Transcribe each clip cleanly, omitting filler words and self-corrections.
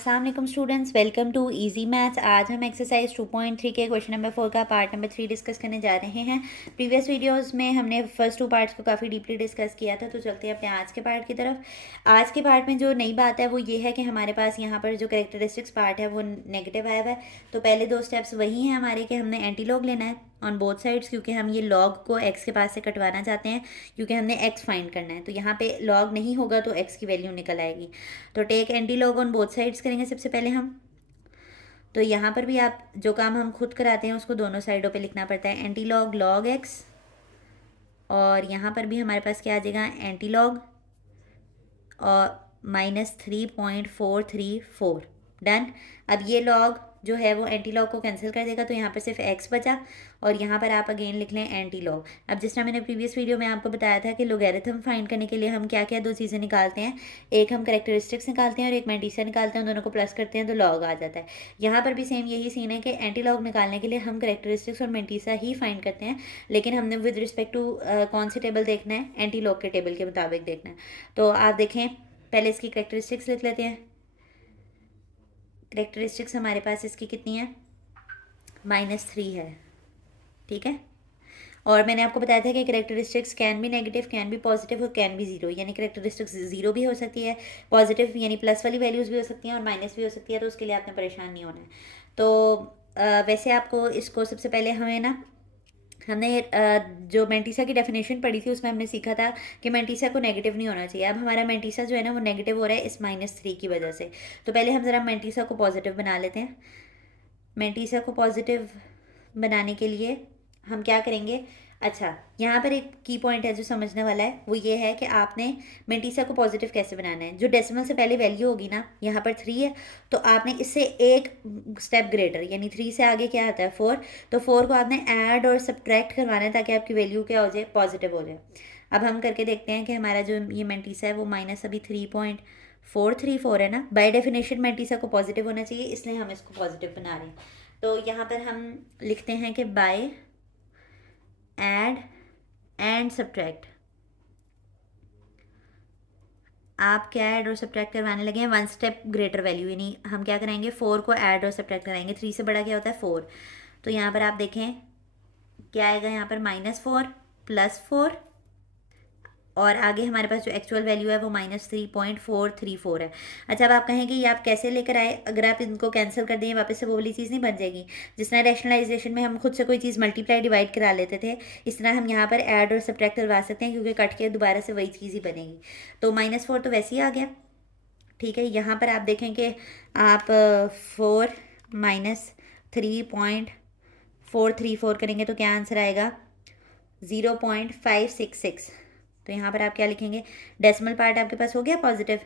अस्सलाम वालेकुम students, welcome to easy maths. आज हम एक्सरसाइज 2.3 के क्वेश्चन नंबर 4 का पार्ट नंबर 3 डिस्कस करने जा रहे हैं। प्रीवियस वीडियोस में हमने फर्स्ट 2 पार्ट्स को काफ़ी डीपली डिस्कस किया था, तो चलते हैं अपने आज के पार्ट की तरफ। आज के पार्ट में जो नई बात है वो ये है कि हमारे पास यहाँ पर जो करेक्टरिस्टिक्स पार्ट है वो नेगेटिव आया हुआ है। तो पहले 2 स्टेप्स वही हैं हमारे कि हमने एंटी लॉग लेना है ऑन बोथ साइड्स, क्योंकि हम ये लॉग को एक्स के पास से कटवाना चाहते हैं, क्योंकि हमने एक्स फाइंड करना है। तो यहाँ पे लॉग नहीं होगा तो एक्स की वैल्यू निकल आएगी। तो take antilog on both sides करेंगे सबसे पहले हम। तो यहाँ पर भी आप जो काम हम खुद कराते हैं उसको दोनों साइडों पे लिखना पड़ता है, एंटी लॉग लॉग एक्स। और यहाँ पर भी हमारे पास क्या आ जाएगा, एंटी लॉग और -3.434। डन। अब ये लॉग जो है वो एंटी लॉग को कैंसिल कर देगा, तो यहाँ पर सिर्फ एक्स बचा। और यहाँ पर आप अगेन लिख लें एंटी लॉग। अब जिस तरह मैंने प्रीवियस वीडियो में आपको बताया था कि लोगैरिथम फाइंड करने के लिए हम क्या क्या 2 चीज़ें निकालते हैं, एक हम करेक्टरिस्टिक्स निकालते हैं और एक मैंटीसा निकालते हैं, दोनों को प्लस करते हैं तो लॉग आ जाता है। यहाँ पर भी सेम यही सीन है कि एंटी लॉग निकालने के लिए हम करेक्टरिस्टिक्स और मैंटीसा ही फाइंड करते हैं, लेकिन हमने विद रिस्पेक्ट टू कौन से टेबल देखना है, एंटी लॉग के टेबल के मुताबिक देखना है। तो आप देखें, पहले इसकी करेक्टरिस्टिक्स लिख लेते हैं। करेक्टरिस्टिक्स हमारे पास इसकी कितनी है, -3 है। ठीक है। और मैंने आपको बताया था कि characteristics can be negative, can be positive और कैन बी जीरो, यानी करेक्टरिस्टिक्स जीरो भी हो सकती है, पॉजिटिव यानी प्लस वाली वैल्यूज़ भी हो सकती हैं और माइनस भी हो सकती है। तो उसके लिए आपने परेशान नहीं होना है। तो वैसे आपको इसको सबसे पहले हमें ना, हमने जो मेंटीसा की डेफिनेशन पढ़ी थी उसमें हमने सीखा था कि मेंटीसा को नेगेटिव नहीं होना चाहिए। अब हमारा मेंटीसा जो है ना वो नेगेटिव हो रहा है इस -3 की वजह से। तो पहले हम ज़रा मेंटीसा को पॉजिटिव बना लेते हैं। मेंटीसा को पॉजिटिव बनाने के लिए हम क्या करेंगे, अच्छा यहाँ पर एक की पॉइंट है जो समझने वाला है, वो ये है कि आपने मेंटीसा को पॉजिटिव कैसे बनाना है। जो डेसिमल से पहले वैल्यू होगी ना, यहाँ पर 3 है, तो आपने इससे एक स्टेप ग्रेटर यानी 3 से आगे क्या आता है 4, तो 4 को आपने ऐड और सब्ट्रैक्ट करवाना है ताकि आपकी वैल्यू क्या हो जाए, पॉजिटिव हो जाए। अब हम करके देखते हैं कि हमारा जो ये मेंटीसा है वो माइनस अभी 3.434 है ना। बाय डेफिनेशन मेंटीसा को पॉजिटिव होना चाहिए, इसलिए हम इसको पॉजिटिव बना रहे हैं। तो यहाँ पर हम लिखते हैं कि बाय ऐड एंड सब्ट्रैक्ट, आप क्या ऐड और सब्ट्रैक्ट करवाने लगे हैं, 1 स्टेप ग्रेटर वैल्यू, यानी हम क्या कराएंगे 4 को ऐड और सब्ट्रैक्ट कराएंगे। 3 से बड़ा क्या होता है 4। तो यहाँ पर आप देखें क्या आएगा, यहाँ पर -4 +4 और आगे हमारे पास जो एक्चुअल वैल्यू है वो -3.434 है। अच्छा, अब आप कहेंगे ये आप कैसे लेकर आए, अगर आप इनको कैंसिल कर दें वापस से वो वाली चीज़ नहीं बन जाएगी। जिस तरह रैशनलाइजेशन में हम खुद से कोई चीज़ मल्टीप्लाई डिवाइड करा लेते थे, इस तरह हम यहाँ पर ऐड और सब्ट्रैक्ट करवा सकते हैं, क्योंकि कट के दोबारा से वही चीज़ ही बनेगी। तो -4 तो वैसे ही आ गया। ठीक है, यहाँ पर आप देखें कि आप 4 -3.434 करेंगे तो क्या आंसर आएगा, 0.566। तो यहाँ पर आप क्या लिखेंगे, डेसिमल पार्ट आपके पास हो गया पॉजिटिव,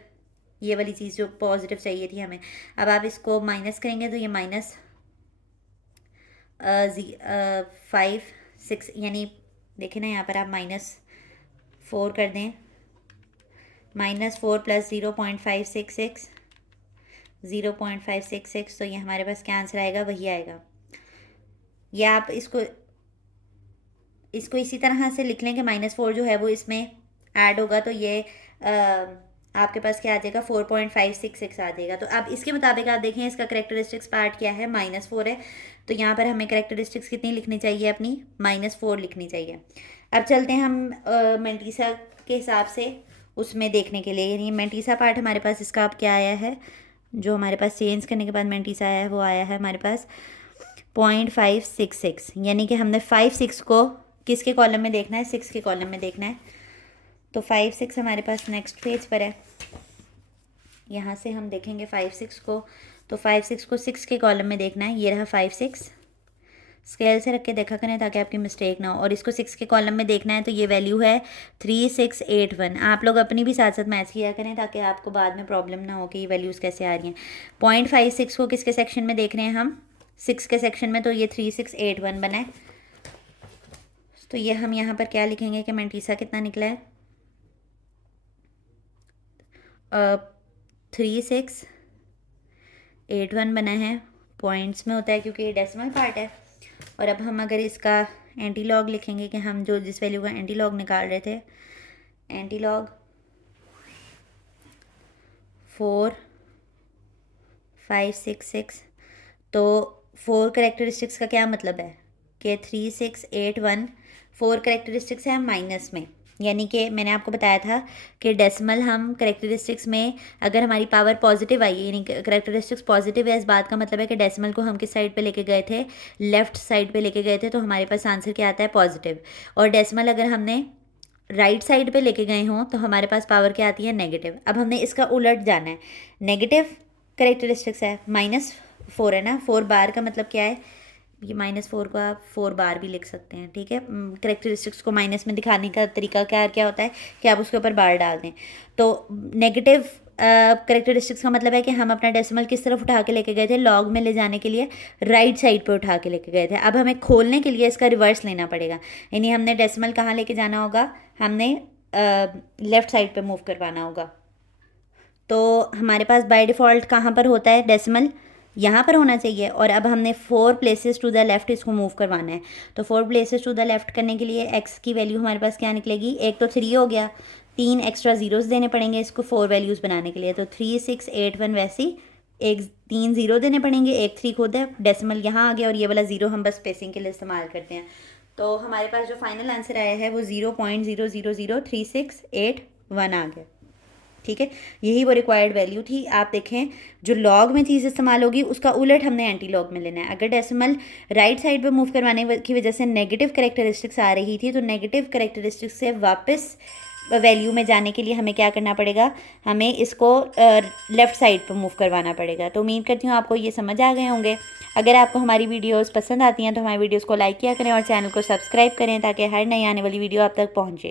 ये वाली चीज़ जो पॉजिटिव चाहिए थी हमें। अब आप इसको माइनस करेंगे तो ये -5 6, यानी देखें ना यहाँ पर आप -4 कर दें, -4 + 0.566, 0.566, तो ये हमारे पास क्या आंसर आएगा, वही आएगा। या आप इसको इसी तरह से लिख लें कि -4 जो है वो इसमें ऐड होगा, तो ये आपके पास क्या आ जाएगा, 4.566 आ जाएगा। तो अब इसके मुताबिक आप देखें इसका करेक्टरिस्टिक्स पार्ट क्या है, -4 है। तो यहाँ पर हमें करेक्टरिस्टिक्स कितनी लिखनी चाहिए अपनी, -4 लिखनी चाहिए। अब चलते हैं हम मेंटीसा के हिसाब से उसमें देखने के लिए, यानी मेंटीसा पार्ट हमारे पास इसका अब क्या आया है, जो हमारे पास चेंज करने के बाद मेंटीसा आया है वो आया है हमारे पास 0.566, यानी कि हमने 5 6 को किसके कॉलम में देखना है, 6 के कॉलम में देखना है। तो 5 6 हमारे पास नेक्स्ट पेज पर है, यहाँ से हम देखेंगे 5 6 को। तो 5 6 को 6 के कॉलम में देखना है, ये रहा 5 6। स्केल से रख के देखा करें ताकि आपकी मिस्टेक ना हो। और इसको 6 के कॉलम में देखना है, तो ये वैल्यू है 3681। आप लोग अपनी भी साथ साथ मैच किया करें ताकि आपको बाद में प्रॉब्लम ना हो कि ये वैल्यूज़ कैसे आ रही हैं। 0.56 को किसके सेक्शन में देख रहे हैं हम, 6 के सेक्शन में, तो ये 3681 बना है। तो ये हम यहाँ पर क्या लिखेंगे कि मेंटीसा कितना निकला है, 3681 बना है। पॉइंट्स में होता है क्योंकि ये डेसिमल पार्ट है। और अब हम अगर इसका एंटी लॉग लिखेंगे कि हम जो जिस वैल्यू का एंटी लॉग निकाल रहे थे, एंटी लॉग 4 566। तो 4 करेक्टरिस्टिक्स का क्या मतलब है कि 3681 4 करेक्टरिस्टिक्स है माइनस में, यानी कि मैंने आपको बताया था कि डेसिमल हम करेक्टरिस्टिक्स में अगर हमारी पावर पॉजिटिव आई है, यानी करेक्टरिस्टिक्स पॉजिटिव है, इस बात का मतलब है कि डेसिमल को हम किस साइड पे लेके गए थे, लेफ्ट साइड पे लेके गए थे, तो हमारे पास आंसर क्या आता है, पॉजिटिव। और डेसिमल अगर हमने राइट साइड पे लेके गए हों तो हमारे पास पावर क्या आती है, नेगेटिव। अब हमने इसका उलट जाना है, नेगेटिव करेक्टरिस्टिक्स है, -4 है ना, 4 बार का मतलब क्या है, ये -4 को आप 4 बार भी लिख सकते हैं, ठीक है। करेक्टरिस्टिक्स को माइनस में दिखाने का तरीका क्या क्या होता है कि आप उसके ऊपर बार डाल दें। तो नेगेटिव करेक्टरिस्टिक्स का मतलब है कि हम अपना डेसिमल किस तरफ उठा के लेके गए थे, लॉग में ले जाने के लिए राइट साइड पे उठा के लेके गए थे। अब हमें खोलने के लिए इसका रिवर्स लेना पड़ेगा, यानी हमने डेसिमल कहाँ लेके जाना होगा, हमने लेफ़्ट साइड पे मूव करवाना होगा। तो हमारे पास बाय डिफ़ॉल्ट कहाँ पर होता है डेसिमल, यहाँ पर होना चाहिए, और अब हमने 4 प्लेसेस टू द लेफ़्ट इसको मूव करवाना है। तो 4 प्लेसेस टू द लेफ़्ट करने के लिए एक्स की वैल्यू हमारे पास क्या निकलेगी, एक तो 3 हो गया, 3 एक्स्ट्रा ज़ीरोज़ देने पड़ेंगे इसको 4 वैल्यूज़ बनाने के लिए, तो 3681 वैसे ही एक 3 ज़ीरो देने पड़ेंगे, एक 3 खुद है, डेसिमल यहाँ आ गया, और ये वाला ज़ीरो हम बस स्पेसिंग के लिए इस्तेमाल करते हैं। तो हमारे पास जो फाइनल आंसर आया है वो 0.000368 आ गया, ठीक है। यही वो रिक्वायर्ड वैल्यू थी। आप देखें जो लॉग में चीज़ इस्तेमाल होगी उसका उलट हमने एंटी लॉग में लेना है। अगर डेसिमल राइट साइड पे मूव करवाने की वजह से नेगेटिव करेक्टरिस्टिक्स आ रही थी, तो नेगेटिव करेक्टरिस्टिक्स से वापस वैल्यू में जाने के लिए हमें क्या करना पड़ेगा, हमें इसको लेफ़्ट साइड पर मूव करवाना पड़ेगा। तो उम्मीद करती हूँ आपको ये समझ आ गए होंगे। अगर आपको हमारी वीडियोस पसंद आती हैं तो हमारी वीडियोस को लाइक किया करें और चैनल को सब्सक्राइब करें ताकि हर नई आने वाली वीडियो आप तक पहुँचे।